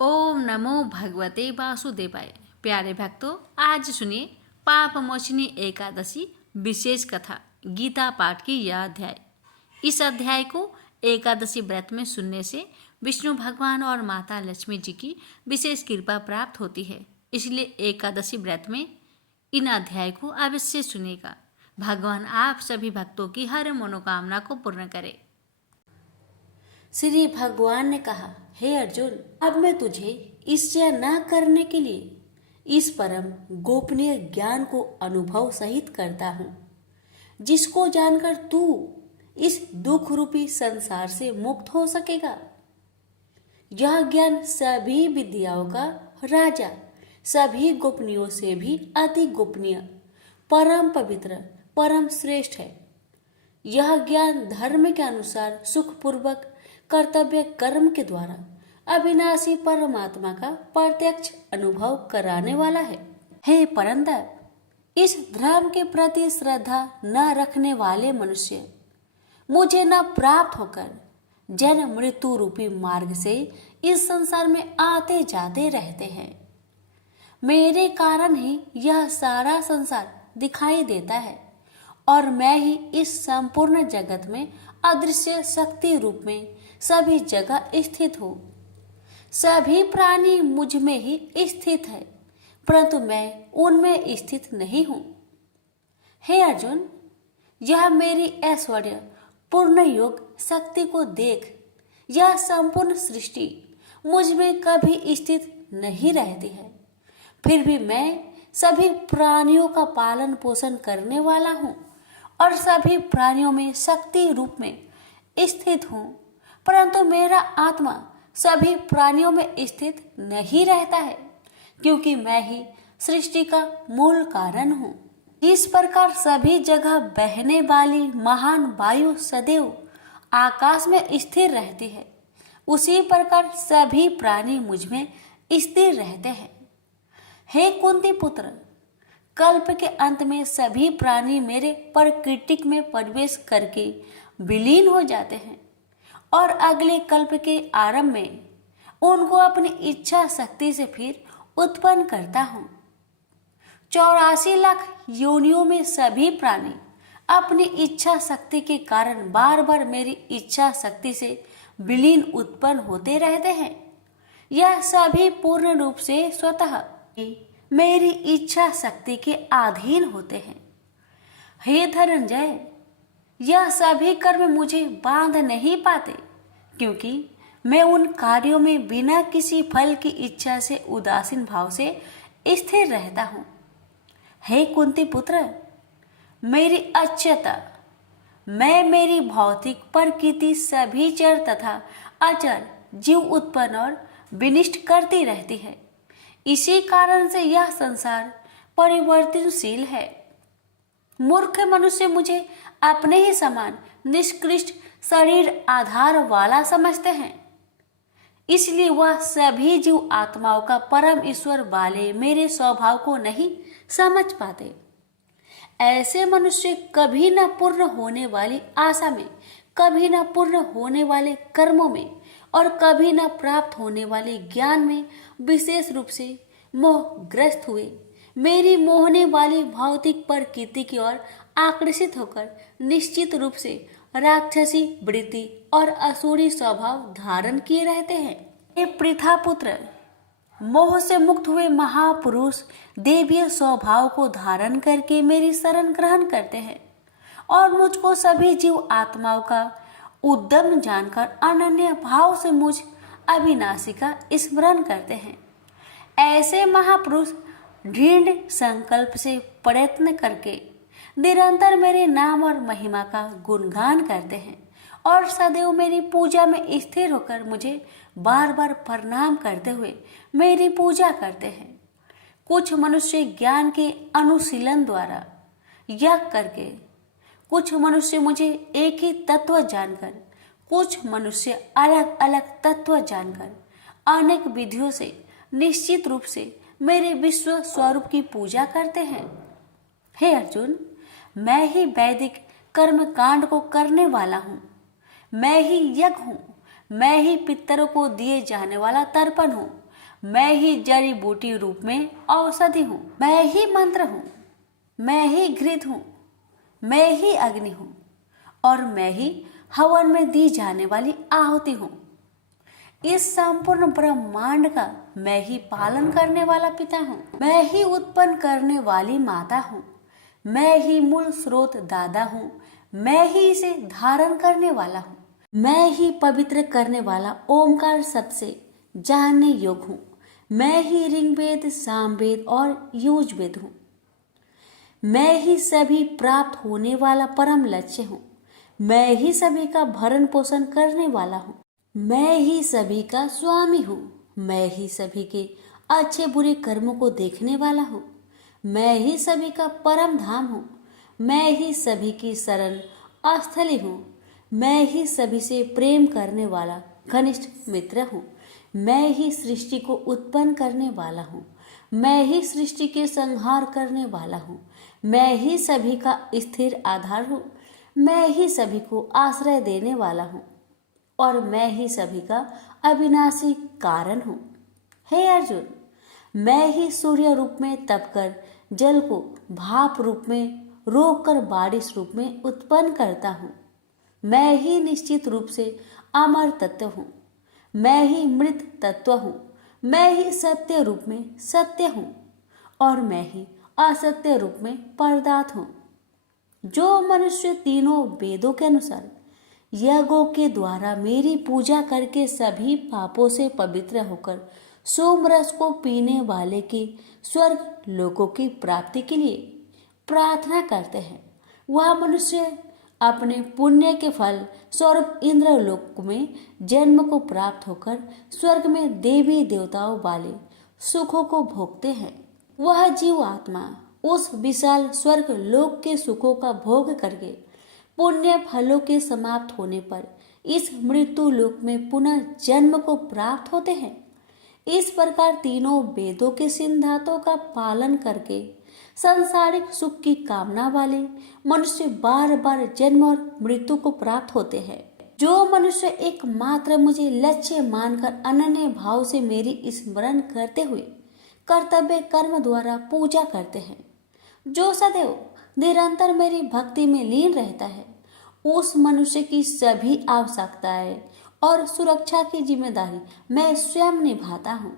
ओम नमो भगवते वासुदेवाय। प्यारे भक्तों, आज सुनिए पाप मोचनी एकादशी विशेष कथा गीता पाठ की यह अध्याय। इस अध्याय को एकादशी व्रत में सुनने से विष्णु भगवान और माता लक्ष्मी जी की विशेष कृपा प्राप्त होती है। इसलिए एकादशी व्रत में इन अध्याय को अवश्य सुनेगा। भगवान आप सभी भक्तों की हर मनोकामना को पूर्ण करे। श्री भगवान ने कहा, हे अर्जुन, अब मैं तुझे ईर्ष्या न करने के लिए इस परम गोपनीय ज्ञान को अनुभव सहित करता हूँ, जिसको जानकर तू इस दुख रूपी संसार से मुक्त हो सकेगा। यह ज्ञान सभी विद्याओं का राजा, सभी गोपनीयों से भी अति गोपनीय, परम पवित्र, परम श्रेष्ठ है। यह ज्ञान धर्म के अनुसार सुखपूर्वक कर्तव्य कर्म के द्वारा अविनाशी परमात्मा का प्रत्यक्ष अनुभव कराने वाला है। हे परंतप, इस धर्म के प्रति श्रद्धा न रखने वाले मनुष्य मुझे न प्राप्त होकर जन्म मृत्यु रूपी मार्ग से इस संसार में आते जाते रहते हैं। मेरे कारण ही यह सारा संसार दिखाई देता है और मैं ही इस संपूर्ण जगत में अदृश्य शक्ति रूप में सभी जगह स्थित हूँ। सभी प्राणी मुझ में ही स्थित है, परंतु मैं उनमें स्थित नहीं हूँ। हे अर्जुन, यह मेरी ऐश्वर्य पूर्ण योग शक्ति को देख। यह संपूर्ण सृष्टि मुझ में कभी स्थित नहीं रहती है, फिर भी मैं सभी प्राणियों का पालन पोषण करने वाला हूँ और सभी प्राणियों में शक्ति रूप में स्थित हूँ, परंतु मेरा आत्मा सभी प्राणियों में स्थित नहीं रहता है, क्योंकि मैं ही सृष्टि का मूल कारण हूँ। इस प्रकार सभी जगह बहने वाली महान वायु सदैव आकाश में स्थिर रहती है, उसी प्रकार सभी प्राणी मुझ में स्थिर रहते हैं। हे कुंती पुत्र, कल्प के अंत में सभी प्राणी मेरे प्रकृतिक में प्रवेश करके विलीन हो जाते हैं और अगले कल्प के आरंभ में उनको अपनी इच्छा शक्ति से फिर उत्पन्न करता हूँ। 84 लाख योनियों में सभी प्राणी अपनी इच्छा शक्ति के कारण बार बार मेरी इच्छा शक्ति से विलीन उत्पन्न होते रहते हैं। यह सभी पूर्ण रूप से स्वतः मेरी इच्छा शक्ति के अधीन होते हैं। हे धनंजय, यह सभी कर्म मुझे बांध नहीं पाते, क्योंकि मैं उन कार्यों में बिना किसी फल की इच्छा से उदासीन भाव से स्थिर रहता हूँ। हे कुंती पुत्र, मेरी अच्युता, मैं मेरी भौतिक प्रकृति सभी चर तथा अचर जीव उत्पन्न और विनिष्ट करती रहती है। इसी कारण से यह संसार परिवर्तनशील है। मूर्ख मनुष्य मुझे अपने ही समान निष्कृष्ट शरीर आधार वाला समझते हैं, इसलिए वह सभी जीव आत्माओं का परम ईश्वर वाले मेरे स्वभाव को नहीं समझ पाते। ऐसे मनुष्य कभी न पूर्ण होने वाली आशा में, कभी न पूर्ण होने वाले कर्मों में और कभी न प्राप्त होने वाले ज्ञान में विशेष रूप से मोहग्रस्त हुए मेरी मोहने वाली भौतिक प्रकृति की ओर आकर्षित होकर निश्चित रूप से राक्षसी वृत्ति और असुरी स्वभाव धारण किए रहते हैं। हे पृथा पुत्र, मोह से मुक्त हुए महापुरुष देवीय स्वभाव को धारण करके मेरी शरण ग्रहण करते हैं और मुझको सभी जीव आत्माओं का उद्यम जानकर अनन्य भाव से मुझ अविनाशी का स्मरण करते हैं। ऐसे महापुरुष दृढ़ संकल्प से प्रयत्न करके निरंतर मेरे नाम और महिमा का गुणगान करते हैं और सदैव मेरी पूजा में स्थिर होकर मुझे बार बार प्रणाम करते हुए मेरी पूजा करते हैं। कुछ मनुष्य ज्ञान के अनुशीलन द्वारा यज्ञ करके, कुछ मनुष्य मुझे एक ही तत्व जानकर, कुछ मनुष्य अलग अलग तत्व जानकर अनेक विधियों से निश्चित रूप से मेरे विश्व स्वरूप की पूजा करते हैं। हे अर्जुन, मैं ही वैदिक कर्म कांड को करने वाला हूँ, मैं ही यज्ञ हूँ, मैं ही पितरों को दिए जाने वाला तर्पण हूँ मैं ही जड़ी बूटी रूप में औषधि हूँ, मैं ही मंत्र हूँ, मैं ही घृत हूँ, मैं ही अग्नि हूँ और मैं ही हवन में दी जाने वाली आहुति हूँ। इस संपूर्ण ब्रह्मांड का मैं ही पालन करने वाला पिता हूँ, मैं ही उत्पन्न करने वाली माता हूँ, मैं ही मूल स्रोत दादा हूँ, मैं ही इसे धारण करने वाला हूँ, मैं ही पवित्र करने वाला ओमकार शब्द से जानने योग्य हूँ, मैं ही ऋग्वेद सामवेद और यजुर्वेद हूँ, मैं ही सभी प्राप्त होने वाला परम लक्ष्य हूँ, मैं ही सभी का भरण पोषण करने वाला हूँ, मैं ही सभी का स्वामी हूँ, मैं ही सभी के अच्छे बुरे कर्मों को देखने वाला हूँ, मैं ही सभी का परम धाम हूँ, मैं ही सभी की शरण स्थली हूँ, मैं ही सभी से प्रेम करने वाला घनिष्ठ मित्र हूँ, मैं ही सृष्टि को उत्पन्न करने वाला हूँ, मैं ही सृष्टि के संहार करने वाला हूँ, मैं ही सभी का स्थिर आधार हूँ, मैं ही सभी को आश्रय देने वाला हूँ और मैं ही सभी का अविनाशी कारण हूँ। हे अर्जुन, मैं ही सूर्य रूप में तपकर जल को भाप रूप में रोककर बारिश रूप में उत्पन्न करता हूँ, मैं ही निश्चित रूप से अमर तत्व हूँ, मैं ही मृत तत्व हूँ, मैं ही सत्य रूप में सत्य हूँ और मैं ही असत्य रूप में पदार्थ हूँ। जो मनुष्य तीनों वेदों के अनुसार यज्ञों के द्वारा मेरी पूजा करके सभी पापों से पवित्र होकर सोमरस को पीने वाले के स्वर्ग लोकों की प्राप्ति के लिए प्रार्थना करते हैं, वह मनुष्य अपने पुण्य के फल स्वर्ग इंद्र लोक में जन्म को प्राप्त होकर स्वर्ग में देवी देवताओं वाले सुखों को भोगते हैं। वह जीव आत्मा उस विशाल स्वर्ग लोक के सुखों का भोग करके पुण्य फलों के समाप्त होने पर इस मृत्यु लोक में पुनः जन्म को प्राप्त होते हैं। इस प्रकार तीनों वेदों के सिद्धांतों का पालन करके सांसारिक सुख की कामना वाले मनुष्य बार बार जन्म और मृत्यु को प्राप्त होते हैं। जो मनुष्य एकमात्र मुझे लक्ष्य मानकर अनन्य भाव से मेरी स्मरण करते हुए कर्तव्य कर्म द्वारा पूजा करते हैं, जो सदैव निरंतर मेरी भक्ति में लीन रहता है, उस मनुष्य की सभी आवश्यकताएं और सुरक्षा की जिम्मेदारी मैं स्वयं निभाता हूँ।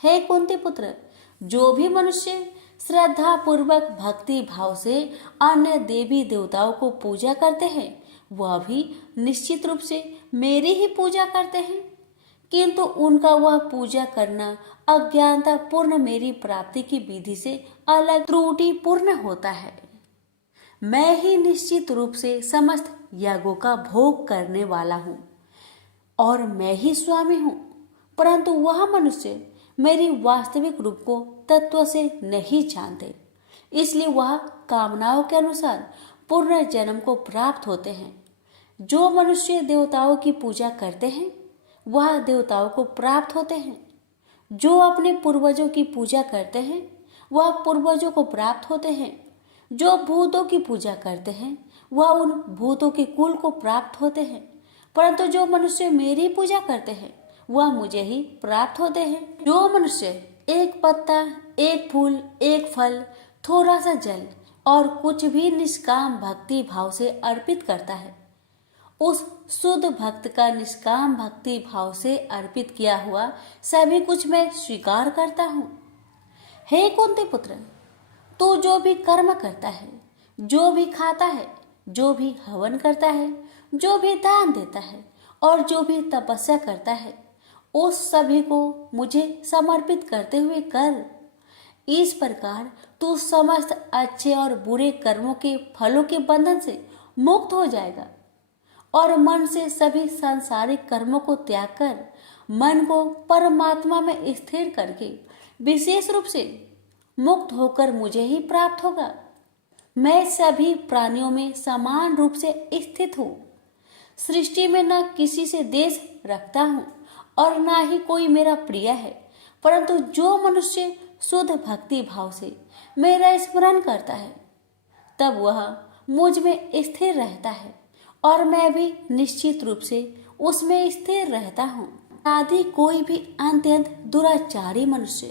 हे कुंती पुत्र, जो भी मनुष्य श्रद्धा पूर्वक भक्ति भाव से अन्य देवी देवताओं को पूजा करते हैं, वह भी निश्चित रूप से मेरी ही पूजा करते हैं, किंतु उनका वह पूजा करना अज्ञानता पूर्ण मेरी प्राप्ति की विधि से अलग त्रुटि पूर्ण होता है। मैं ही निश्चित रूप से समस्त यागों का भोग करने वाला हूँ और मैं ही स्वामी हूँ, परंतु वह मनुष्य मेरी वास्तविक रूप को तत्व से नहीं जानते, इसलिए वह कामनाओं के अनुसार पूर्ण जन्म को प्राप्त होते हैं। जो मनुष्य देवताओं की पूजा करते हैं वह देवताओं को प्राप्त होते हैं, जो अपने पूर्वजों की पूजा करते हैं वह पूर्वजों को प्राप्त होते हैं, जो भूतों की पूजा करते हैं वह उन भूतों के कुल को प्राप्त होते हैं, परंतु जो मनुष्य मेरी पूजा करते हैं वह मुझे ही प्राप्त होते हैं। जो मनुष्य एक पत्ता, एक फूल, एक फल, थोड़ा सा जल और कुछ भी निष्काम भक्ति भाव से अर्पित करता है, उस शुद्ध भक्त का निष्काम भक्ति भाव से अर्पित किया हुआ सभी कुछ मैं स्वीकार करता हूँ। हे कुंती पुत्र, तू जो भी कर्म करता है, जो भी खाता है, जो भी हवन करता है, जो भी दान देता है और जो भी तपस्या करता है, उस सभी को मुझे समर्पित करते हुए कर। इस प्रकार तू समस्त अच्छे और बुरे कर्मों के फलों के बंधन से मुक्त हो जाएगा और मन से सभी सांसारिक कर्मों को त्याग कर मन को परमात्मा में स्थिर करके विशेष रूप से मुक्त होकर मुझे ही प्राप्त होगा। मैं सभी प्राणियों में समान रूप से स्थित हूँ। सृष्टि में न किसी से देश रखता हूँ और न ही कोई मेरा प्रिय है, परंतु जो मनुष्य शुद्ध भक्ति भाव से मेरा स्मरण करता है तब वह मुझ में स्थिर रहता है और मैं भी निश्चित रूप से उसमें स्थिर रहता हूँ। यदि कोई भी अत्यंत दुराचारी मनुष्य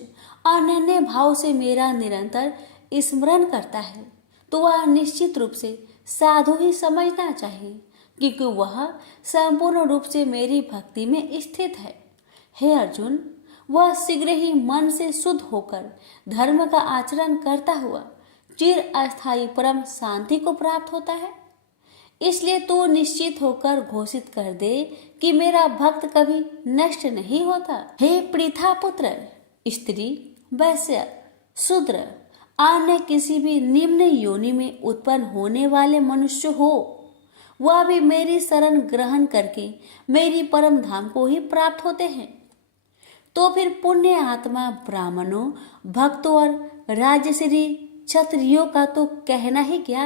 अनन्य भाव से मेरा निरंतर स्मरण करता है तो वह निश्चित रूप से साधु ही समझना चाहिए, क्योंकि वह संपूर्ण रूप से मेरी भक्ति में स्थित है। हे अर्जुन, वह शीघ्र ही मन से शुद्ध होकर धर्म का आचरण करता हुआ चिर अस्थायी परम शांति को प्राप्त होता है। इसलिए तू निश्चित होकर घोषित कर दे कि मेरा भक्त कभी नष्ट नहीं होता। हे पृथा पुत्र, स्त्री, वैश्य, शूद्र, अन्य किसी भी निम्न योनि में उत्पन्न होने वाले मनुष्य हो, वह भी मेरी शरण ग्रहण करके मेरी परम धाम को ही प्राप्त होते हैं। तो फिर पुण्य आत्मा ब्राह्मणों, भक्तों और राजश्री क्षत्रियों का तो कहना ही क्या।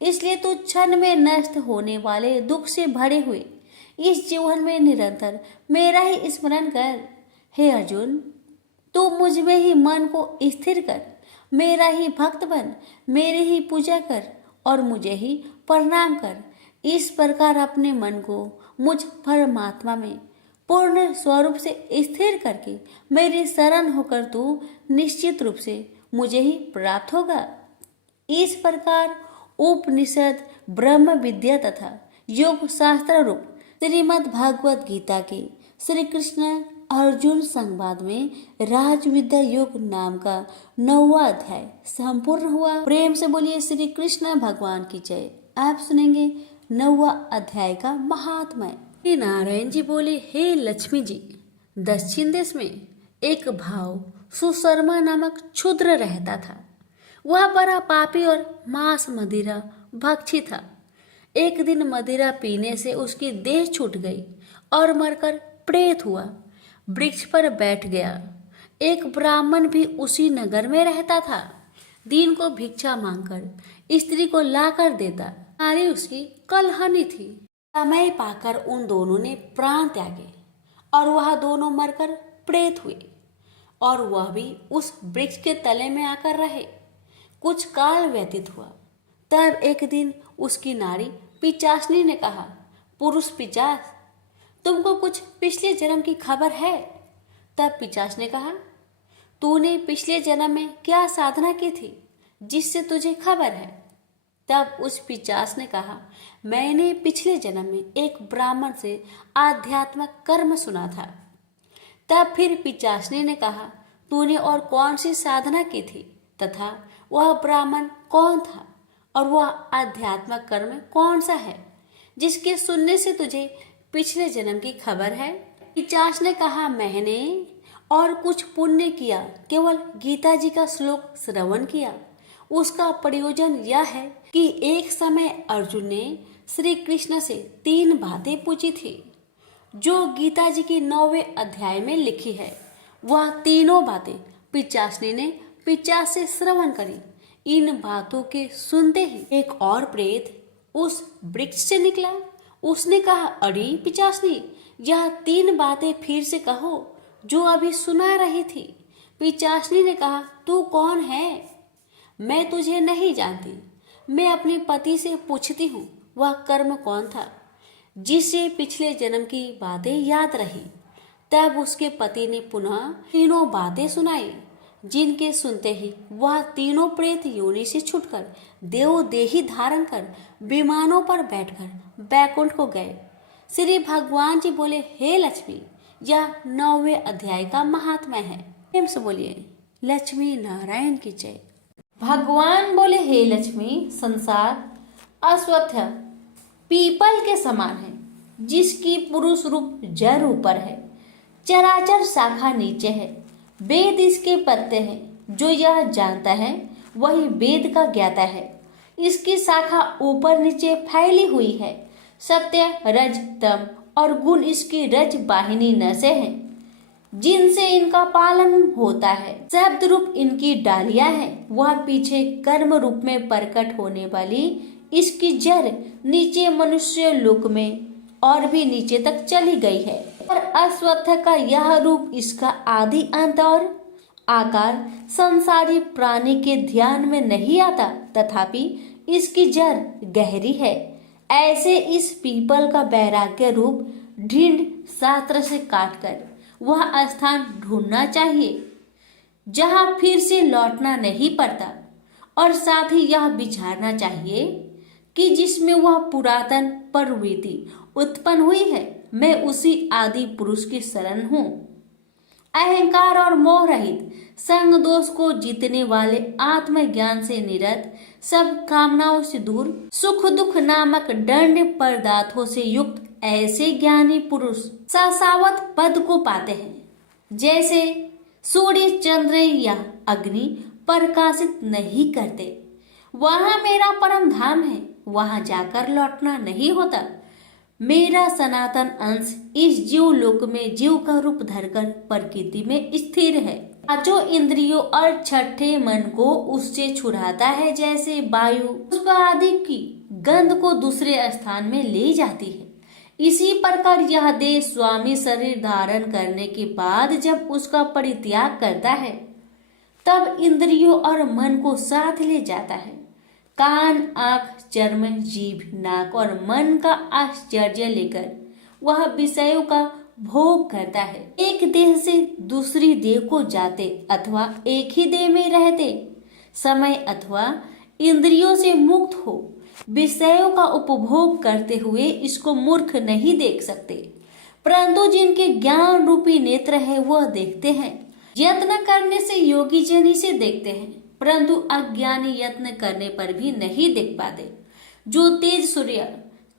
इसलिए तू क्षण में नष्ट होने वाले दुख से भरे हुए इस जीवन में निरंतर मेरा ही स्मरण कर। हे अर्जुन, तू मुझ में ही मन को स्थिर कर, मेरा ही भक्त बन, मेरे ही पूजा कर और मुझे ही प्रणाम कर। इस प्रकार अपने मन को मुझ परमात्मा में पूर्ण स्वरूप से स्थिर करके मेरी शरण होकर तू निश्चित रूप से मुझे ही प्राप्त होगा। इस प्रकार उपनिषद, ब्रह्म विद्या तथा योग शास्त्र रूप श्रीमद् भागवत गीता के श्री कृष्ण अर्जुन संवाद में राज विद्या योग नाम का 9वां अध्याय संपूर्ण हुआ। प्रेम से बोलिए श्री कृष्ण भगवान की जय। आप सुनेंगे 9वां अध्याय का महात्म्य। श्री नारायण जी बोले, हे लक्ष्मी जी, दक्षिण देश में एक भाव सुशर्मा नामक क्षुद्र रहता था। वह बड़ा पापी और मांस मदिरा भक्षी था। एक दिन मदिरा पीने से उसकी देह छूट गई और मरकर प्रेत हुआ। वृक्ष पर बैठ गया। एक ब्राह्मण भी उसी नगर में रहता था। दिन को भिक्षा मांगकर स्त्री को लाकर देता। नारी उसकी कलहनी थी। समय पाकर उन दोनों ने प्राण त्यागे और वह दोनों मरकर प्रेत हुए और वह भी उस वृक्ष के तले में आकर रहे। कुछ काल व्यतीत हुआ। तब एक दिन उसकी नारी पिचासनी ने कहा, पुरुष पिचास, तुमको कुछ पिछले जन्म की खबर है? तब पिचास ने कहा, तूने पिछले जन्म में क्या साधना की थी जिससे तुझे खबर है? तब उस पिचास ने कहा, मैंने पिछले जन्म में एक ब्राह्मण से आध्यात्मिक कर्म सुना था। तब फिर पिचासनी ने कहा, तूने और कौन सी साधना की थी तथा वह ब्राह्मण कौन था और वह आध्यात्मिक कर्म कौन सा है जिसके सुनने से तुझे पिछले जन्म की खबर है? पिचास ने कहा, मैंने और कुछ पुण्य किया, केवल गीता जी का श्लोक श्रवण किया। उसका प्रयोजन यह है कि एक समय अर्जुन ने श्री कृष्ण से 3 बातें पूछी थी जो गीता जी की 9वें अध्याय में लिखी है। वह तीनों बातें पिचासनी ने पिचास से श्रवण करी। इन बातों के सुनते ही एक और प्रेत उस वृक्ष से निकला। उसने कहा, अरे पिचासनी, यह 3 बातें फिर से कहो जो अभी सुना रही थी। पिचासनी ने कहा, तू कौन है? मैं तुझे नहीं जानती। मैं अपने पति से पूछती हूँ वह कर्म कौन था जिससे पिछले जन्म की बातें याद रही। तब उसके पति ने पुनः तीनों बातें सुनाई जिनके सुनते ही वह तीनों प्रेत योनि से छूटकर देव देही धारण कर विमानों पर बैठकर बैकुंठ को गए। श्री भगवान जी बोले, हे लक्ष्मी, यह 9वें अध्याय का महात्म्य है। प्रेम से बोलिए लक्ष्मी नारायण की जय। भगवान बोले, हे लक्ष्मी, संसार अश्वत्थ पीपल के समान है जिसकी पुरुष रूप जड़ ऊपर है, चराचर शाखा नीचे है। वेद इसके पत्ते हैं। जो यह जानता है वही वेद का ज्ञाता है। इसकी शाखा ऊपर नीचे फैली हुई है। सत्य, रज, तम और गुण इसकी रज वाहिनी नसें हैं जिनसे इनका पालन होता है। शब्द रूप इनकी डालियां हैं। वह पीछे कर्म रूप में प्रकट होने वाली इसकी जड़ नीचे मनुष्य लोक में और भी नीचे तक चली गई है। और अश्वत्थ का यह रूप इसका आदि अंत और आकार संसारी प्राणी के ध्यान में नहीं आता, तथापि इसकी जड़ गहरी है। ऐसे इस पीपल का वैराग्य रूप ढींड शास्त्र से काटकर वह स्थान ढूंढना चाहिए जहां फिर से लौटना नहीं पड़ता, और साथ ही यह विचारना चाहिए कि जिसमें वह पुरातन प्रवृत्ति उत्पन्न हुई है, मैं उसी आदि पुरुष की शरण हूँ। अहंकार और मोह रहित, संग दोष को जीतने वाले, आत्मज्ञान से निरत, सब कामनाओं से दूर, सुख दुख नामक दंड पदार्थों से युक्त ऐसे ज्ञानी पुरुष शाश्वत पद को पाते हैं। जैसे सूर्य चंद्र या अग्नि प्रकाशित नहीं करते, वहां मेरा परम धाम है, वहां जाकर लौटना नहीं होता। मेरा सनातन अंश इस जीव लोक में जीव का रूप धरकर प्रकृति में स्थिर है। पांचों इंद्रियों और छठे मन को उससे छुड़ाता है, जैसे वायु पुष्प आदि की गंध को दूसरे स्थान में ले जाती है। इसी प्रकार यह देह स्वामी शरीर धारण करने के बाद जब उसका परित्याग करता है, तब इंद्रियों और मन को साथ ले जाता है। कान, आंख, चर्म, जीभ, नाक और मन का आश्चर्य लेकर वह विषयों का भोग करता है। एक देह से दूसरी देह को जाते अथवा एक ही देह में रहते समय अथवा इंद्रियों से मुक्त हो विषयों का उपभोग करते हुए इसको मूर्ख नहीं देख सकते, परंतु जिनके ज्ञान रूपी नेत्र है वह देखते हैं। यत्न करने से योगी जन इसे देखते हैं, परंतु अज्ञानी यत्न करने पर भी नहीं देख पाते। जो तेज सूर्य,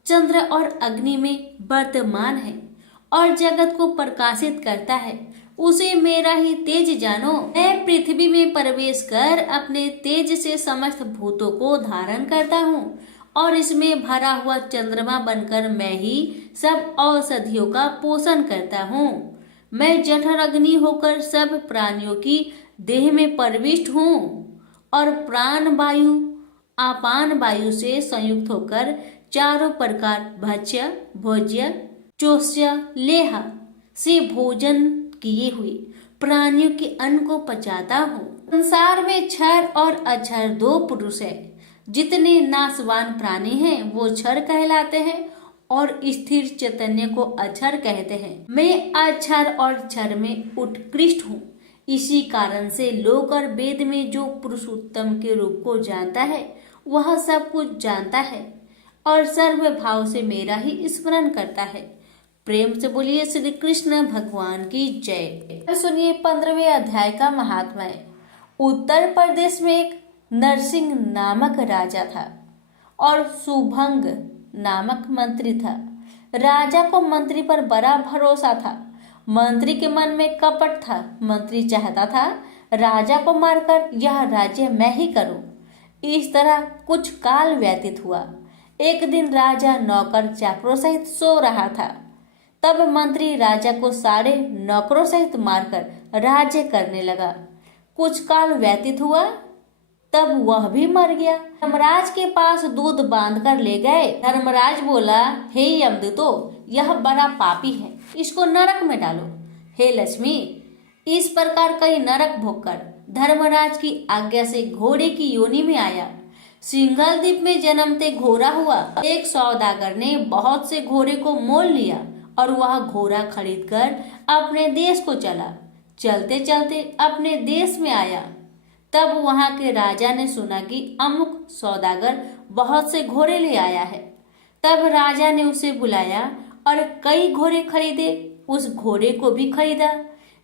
चंद्र और अग्नि में वर्तमान है और जगत को प्रकाशित करता है, उसे मेरा ही तेज जानो। मैं पृथ्वी में प्रवेश कर अपने तेज से समस्त भूतों को धारण करता हूँ और इसमें भरा हुआ चंद्रमा बनकर मैं ही सब औषधियों का पोषण करता हूँ। मैं जठर अग्नि होकर सब प्राणियों की देह में प्रविष्ट हूँ और प्राण वायु आपान वायु से संयुक्त होकर चारों प्रकार भक्ष्य, भोज्य, चोष्य, लेह से भोजन किए हुए प्राणियों के अन्न को पचाता हूँ। संसार में क्षर और अक्षर दो पुरुष है। जितने नाशवान प्राणी हैं वो क्षर कहलाते हैं और स्थिर चैतन्य को अक्षर कहते हैं। मैं अक्षर और क्षर में उत्कृष्ट हूँ। इसी कारण से लोक और वेद में जो पुरुषोत्तम के रूप को जानता है वह सब कुछ जानता है और सर्व भाव से मेरा ही स्मरण करता है। प्रेम से बोलिए श्री कृष्ण भगवान की जय। सुनिए 15वें अध्याय का महात्म्य। उत्तर प्रदेश में एक नरसिंह नामक राजा था और सुभंग नामक मंत्री था। राजा को मंत्री पर बड़ा भरोसा था। मंत्री के मन में कपट था। मंत्री चाहता था राजा को मारकर यह राज्य मैं ही करूं। इस तरह कुछ काल व्यतीत हुआ। एक दिन राजा नौकर चाकरों सहित सो रहा था। तब मंत्री राजा को सारे नौकरों सहित मारकर राज्य करने लगा। कुछ काल व्यतीत हुआ, तब वह भी मर गया। धर्मराज के पास दूध बांध कर ले गए। धर्मराज बोला, हे यमदूतो, यह बड़ा पापी है, इसको नरक में डालो। हे लक्ष्मी, इस प्रकार कई नरक भोगकर धर्मराज की आज्ञा से घोड़े की योनि में आया। सिंघल द्वीप में जन्मते घोड़ा हुआ। एक सौदागर ने बहुत से घोड़े को मोल लिया और वह घोड़ा खरीदकर अपने देश को चला। चलते चलते अपने देश में आया। तब वहां के राजा ने सुना कि अमुक सौदागर बहुत से घोड़े ले आया है। तब राजा ने उसे बुलाया और कई घोड़े खरीदे। उस घोड़े को भी खरीदा।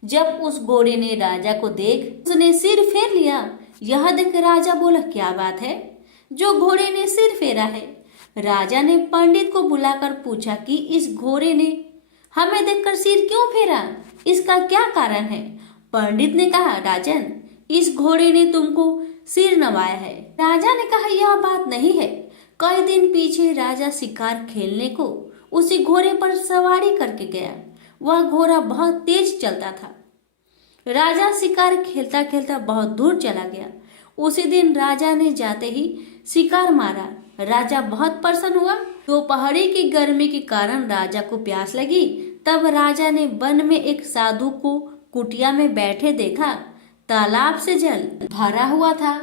जब उस घोड़े ने राजा को देख उसने सिर फेर लिया। यह देख राजा बोला, क्या बात है जो घोड़े ने सिर फेरा है? राजा ने पंडित को बुलाकर पूछा कि इस घोड़े ने हमें देखकर सिर क्यों फेरा, इसका क्या कारण है? पंडित ने कहा, राजन, इस घोड़े ने तुमको सिर नवाया है। राजा ने कहा, यह बात नहीं है। कई दिन पीछे राजा शिकार खेलने को उसी घोड़े पर सवारी करके गया। वह घोड़ा बहुत तेज चलता था। राजा शिकार खेलता खेलता बहुत दूर चला गया। उसी दिन राजा ने जाते ही शिकार मारा। राजा बहुत प्रसन्न हुआ। दोपहरी की गर्मी के कारण राजा को प्यास लगी। तब राजा ने वन में एक साधु को कुटिया में बैठे देखा। तालाब से जल भरा हुआ था।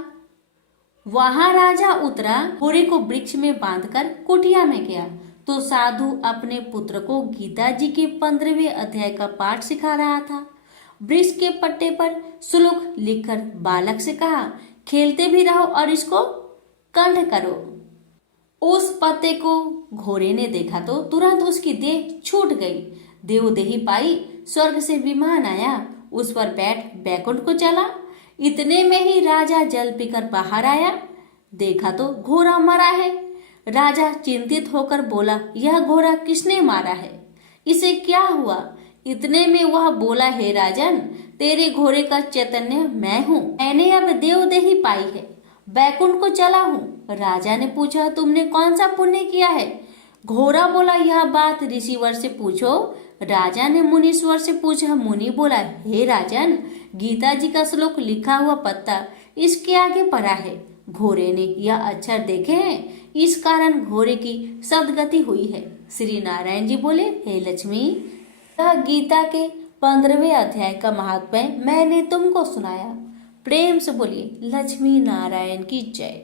वहां राजा उतरा, घोड़े को वृक्ष में बांधकर कुटिया में गया। तो साधु अपने पुत्र को गीता जी के 15वें अध्याय का पाठ सिखा रहा था। वृक्ष के पट्टे पर श्लोक लिखकर बालक से कहा, खेलते भी रहो और इसको कंठ करो। उस पत्ते को घोड़े ने देखा तो तुरंत उसकी देह छूट गई। देवदेही पाई, स्वर्ग से विमान आया, उस पर बैठ बैकुंठ को चला। इतने में ही राजा जल पीकर बाहर आया, देखा तो घोड़ा मरा है। राजा चिंतित होकर बोला, यह घोड़ा किसने मारा है, इसे क्या हुआ? इतने में वह बोला, हे राजन, तेरे घोड़े का चैतन्य मैं हूँ, मैंने अब देवदेही पाई है, बैकुंठ को चला हूँ। राजा ने पूछा, तुमने कौन सा पुण्य किया है? घोड़ा बोला, यह बात ऋषिवर से पूछो। राजा ने मुनीश्वर से पूछा। मुनि बोला, हे राजन, गीता जी का श्लोक लिखा हुआ पत्ता इसके आगे पड़ा है। घोड़े ने यह अक्षर देखे हैं, इस कारण घोड़े की सदगति हुई है। श्री नारायण जी बोले, हे लक्ष्मी, यह गीता के 15वें अध्याय का महात्म्य मैंने तुमको सुनाया। प्रेम से बोलिए लक्ष्मी नारायण की जय।